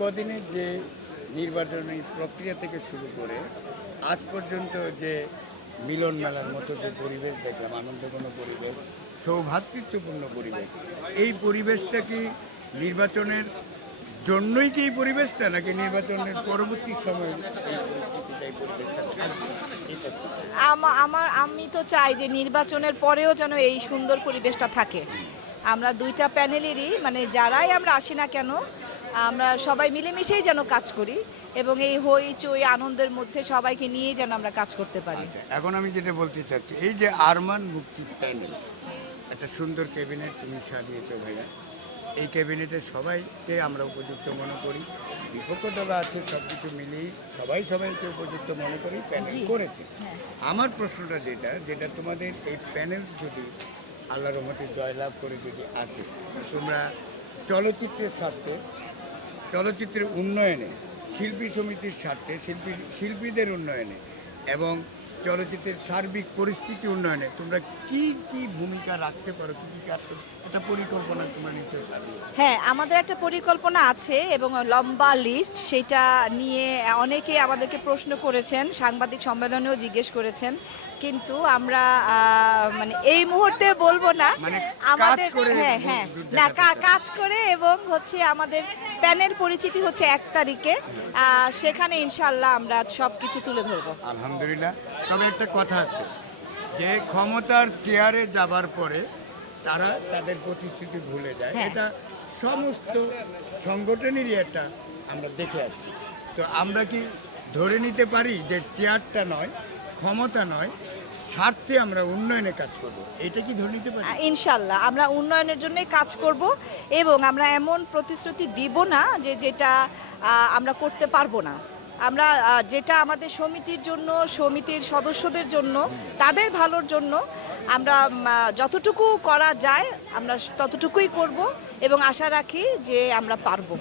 কদিনের যে নির্বাচনী প্রক্রিয়া থেকে শুরু করে আজ পর্যন্ত যে মিলন মেলার মতো যে পরিবেশ দেখলাম, আনন্দঘন পরিবেশ, সৌভ্রাতৃত্বপূর্ণ পরিবেশ, এই পরিবেশটা কি নির্বাচনের জন্যই কি এই পরিবেশটা, নাকি নির্বাচনের পরবর্তী সময়ে এই পরিস্থিতিটা, এই পরিবেশটা থাকবে? এটা কি? আমি তো চাই যে নির্বাচনের পরেও যেন এই সুন্দর পরিবেশটা থাকে। আমরা দুইটা প্যানেলেরই মানে যারাই আমরা আসি না কেন, আমরা সবাই মিলেমিশেই যেন কাজ করি এবং এই হইচই আনন্দের মধ্যে সবাইকে নিয়েই যেন আমরা কাজ করতে পারি। আচ্ছা, এখন আমি যেটা বলতে চাচ্ছি, এই যে আরমান মুক্তি প্যানেল, একটা সুন্দর ক্যাবিনেট তুমি সাজিয়েছো ভাইয়া, এই ক্যাবিনেটে সবাইকে আমরা উপযুক্ত মনে করি, বিপক্ষ দল আছে, সব কিছু মিলিয়ে সবাইকে উপযুক্ত মনে করি প্যানেল জি। করেছে। হ্যাঁ। আমার প্রশ্নটা যেটা তোমাদের এই প্যানেল যদি আল্লাহর রহমতে জয়লাভ করে যদি আসে, তোমরা চলচ্চিত্রের স্বার্থে, চলচ্চিত্রের উন্নয়নে, শিল্পী সমিতির স্বার্থে, শিল্পীদের উন্নয়নে এবং চলচ্চিত্রের সার্বিক পরিস্থিতি উন্নয়নে তোমরা কি কি ভূমিকা রাখতে পারো, কি কি কাজ করো, এটা পরিকল্পনা তোমরা নিশ্চয়ই সাজিয়ে। হ্যাঁ, আমাদের একটা পরিকল্পনা আছে এবং লম্বা লিস্ট, সেটা নিয়ে অনেকে আমাদেরকে প্রশ্ন করেছেন, সাংবাদিক সম্মেলনেও জিজ্ঞেস করেছেন, কিন্তু আমরা মানে এই মুহূর্তে বলবো না। মানে আমাদের কাজ করে হ্যাঁ হ্যাঁ ভোট না দেখাতে চাও। কাজ করে এবং হচ্ছে আমাদের প্যানেল পরিচিতি হচ্ছে 1 তারিখে, সেখানে ইনশাল্লাহ আমরা সব কিছু তুলে ধরবো। আলহামদুলিল্লাহ। তবে একটা কথা আছে যে ক্ষমতার চেয়ারে যাবার পরে তারা তাদের প্রতিশ্রুতি ভুলে যায়, হ্যাঁ। এটা সমস্ত সংগঠনেরই একটা আমরা দেখে আসছি। তো আমরা কি ধরে নিতে পারি যে চেয়ারটা নয়, ক্ষমতা নয়, স্বার্থে আমরা উন্নয়নে কাজ করব, এটা কি ধরে নিতে পারি? ইনশাল্লাহ আমরা উন্নয়নের জন্যই কাজ করব এবং আমরা এমন প্রতিশ্রুতি দিব না যে যেটা আমরা করতে পারবো না। আমরা যেটা আমাদের সমিতির জন্য, সমিতির সদস্যদের জন্য, তাদের ভালোর জন্য আমরা যতটুকু করা যায় আমরা ততটুকুই করব এবং আশা রাখি যে আমরা পারবো।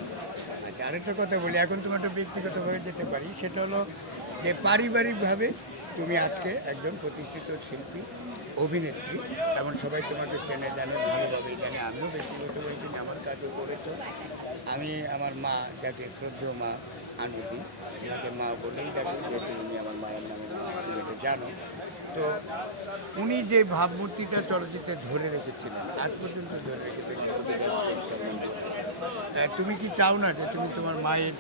আচ্ছা, আরেকটা কথা বলি, এখন তোমার একটা ব্যক্তিগত হয়ে যেতে পারি, সেটা হলো যে পারিবারিকভাবে তুমি আজকে একজন প্রতিষ্ঠিত শিল্পী, অভিনেত্রী, এমন সবাই তোমাকে চেনে, জানে, ভালোভাবেই জানে। আমিও ব্যক্তিগতভাবে চিনি, আমার কাজও করেছো। আমি আমার মা, যাকে শ্রদ্ধেয় মা আনবি, ওনাকে মা বলেই ডাকি, যেহেতু উনি আমার মায়ের নামে মা, তুমি এটা জানো। তো উনি যে ভাবমূর্তিটা চলচ্চিত্রে ধরে রেখেছিলেন, আজ পর্যন্ত ধরে রেখেছেন, তুমি কি চাও না যে তুমি তোমার মায়ের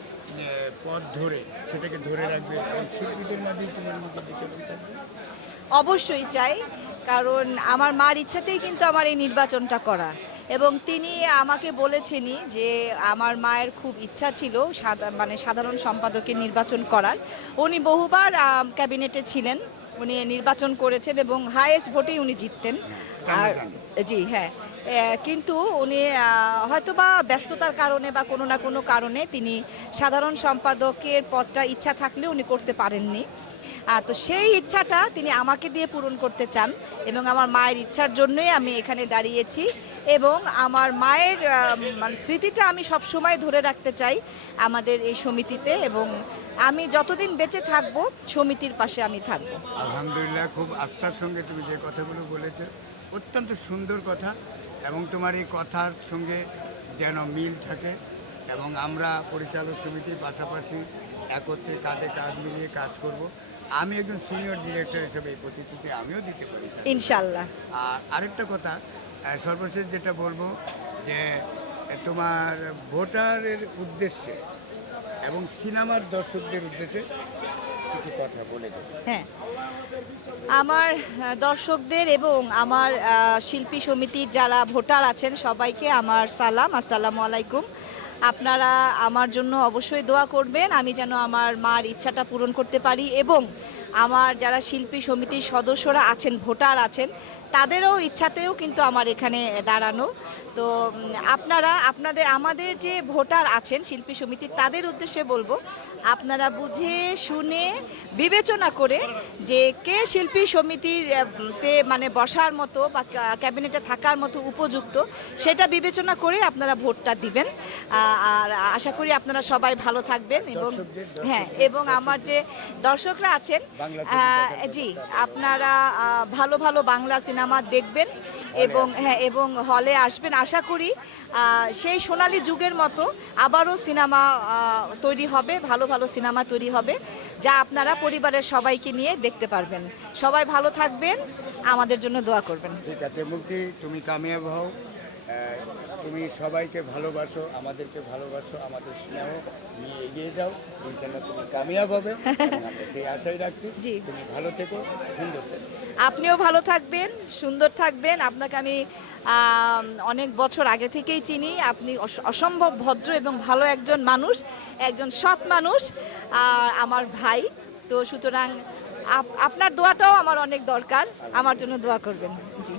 পথ ধরে সেটাকে ধরে রাখবে এবং শিল্পীদের মাঝেই তোমার নিজের বিচরণ থাকবে? অবশ্যই চাই, কারণ আমার মার ইচ্ছাতেই কিন্তু আমার এই নির্বাচনটা করা এবং তিনি আমাকে বলেছেনই যে আমার মায়ের খুব ইচ্ছা ছিল মানে সাধারণ সম্পাদকের নির্বাচন করার। উনি বহুবার ক্যাবিনেটে ছিলেন, উনি নির্বাচন করেছেন এবং হাইয়েস্ট ভোটেই উনি জিততেন। আর জি হ্যাঁ, কিন্তু উনি হয়তোবা ব্যস্ততার কারণে বা কোনো না কোনো কারণে তিনি সাধারণ সম্পাদকের পদটা ইচ্ছা থাকলেও উনি করতে পারেননি। তো সেই ইচ্ছাটা তিনি আমাকে দিয়ে পূরণ করতে চান এবং আমার মায়ের ইচ্ছার জন্যই আমি এখানে দাঁড়িয়েছি এবং আমার মায়ের মানে স্মৃতিটা আমি সব সময় ধরে রাখতে চাই আমাদের এই সমিতিতে এবং আমি যতদিন বেঁচে থাকবো সমিতির পাশে আমি থাকবো। আলহামদুলিল্লাহ, খুব আস্থার সঙ্গে তুমি যে কথাগুলো বলেছো, অত্যন্ত সুন্দর কথা, এবং তোমার এই কথার সঙ্গে যেন মিল থাকে এবং আমরা পরিচালক সমিতির পাশাপাশি একত্রে কাঁধে কাঁধ মিলিয়ে কাজ করব। আমি একজন সিনিয়র ডিরেক্টর হিসেবে এই প্রতিশ্রুতি আমিও দিতে পারি। ইনশাল্লাহ। আর আরেকটা কথা, সর্বশেষ যেটা বলবো যে তোমার ভোটারের উদ্দেশ্যে এবং সিনেমার দর্শকদের উদ্দেশ্যে কিছু কথা বলে দেবো। হ্যাঁ, আমার দর্শকদের এবং আমার শিল্পী সমিতির যারা ভোটার আছেন সবাইকে আমার সালাম, আসসালামু আলাইকুম। আপনারা আমার জন্য অবশ্যই দোয়া করবেন, আমি যেন আমার মার ইচ্ছাটা পূরণ করতে পারি এবং আমার যারা শিল্পী সমিতির সদস্যরা আছেন, ভোটার আছেন, তাদেরও ইচ্ছাতেও কিন্তু আমার এখানে দাঁড়ানো। তো আমাদের যে ভোটার আছেন শিল্পী সমিতি, তাদের উদ্দেশ্যে বলবো, আপনারা বুঝে শুনে বিবেচনা করে যে কে শিল্পী সমিতির তে মানে বসার মতো বা ক্যাবিনেটে থাকার মতো উপযুক্ত, সেটা বিবেচনা করে আপনারা ভোটটা দিবেন। আর আশা করি আপনারা সবাই ভালো থাকবেন এবং হ্যাঁ, এবং আমার যে দর্শকরা আছেন, জি আপনারা ভালো ভালো বাংলা সিনেমা দেখবেন এবং হ্যাঁ, এবং হলে আসবেন। আশা করি সেই সোনালী যুগের মতো আবারও সিনেমা তৈরি হবে, ভালো ভালো সিনেমা তৈরি হবে, যা আপনারা পরিবারের সবাইকে নিয়ে দেখতে পারবেন। সবাই ভালো থাকবেন, আমাদের জন্য দোয়া করবেন। ঠিক আছে মুক্তি, তুমি কামিয়াব হও, তুমি সবাইকে ভালোবাসো, আমাদেরকে ভালোবাসো, আমাদের স্নেহ নিয়ে এগিয়ে যাও, ইনশাল্লাহ তুমি কামিয়াব হবে এবং আমরা সেই আশাই রাখছি। জি। তুমি ভালো থেকো, সুন্দর থেকো। আপনিও ভালো থাকবেন, সুন্দর থাকবেন। আপনাকে আমি অনেক বছর আগে থেকেই চিনি। আপনি অসম্ভব ভদ্র এবং ভালো একজন মানুষ, একজন সৎ মানুষ, আর আমার ভাই। তো সুতরাং আপনার দোয়াটাও আমার অনেক দরকার, আমার জন্য দোয়া করবেন। জি।